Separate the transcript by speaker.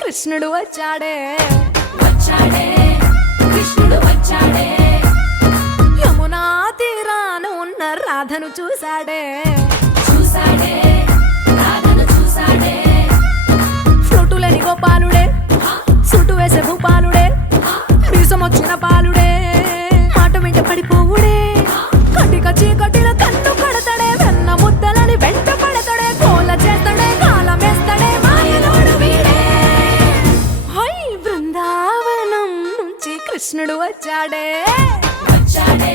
Speaker 1: కృష్ణుడు వచ్చాడే
Speaker 2: వచ్చాడే.
Speaker 1: రాధను చూశాడే.
Speaker 2: చూసాడే రాధను చూసాడే
Speaker 1: ఫ్లూటులేని గోపాలుడే సుటు వేసే భూపాలుడే వచ్చిన పాలుడే మాట వెంట పడిపోవుడే. కటిక చీకటిలో కన్ను కడతాడే వెన్న ముద్దలని వెంట పడతాడే కోల చేస్తాడే కాలం వేస్తాడే హై బృందావనం నుంచి కృష్ణుడు వచ్చాడే.
Speaker 2: వచ్చాడే.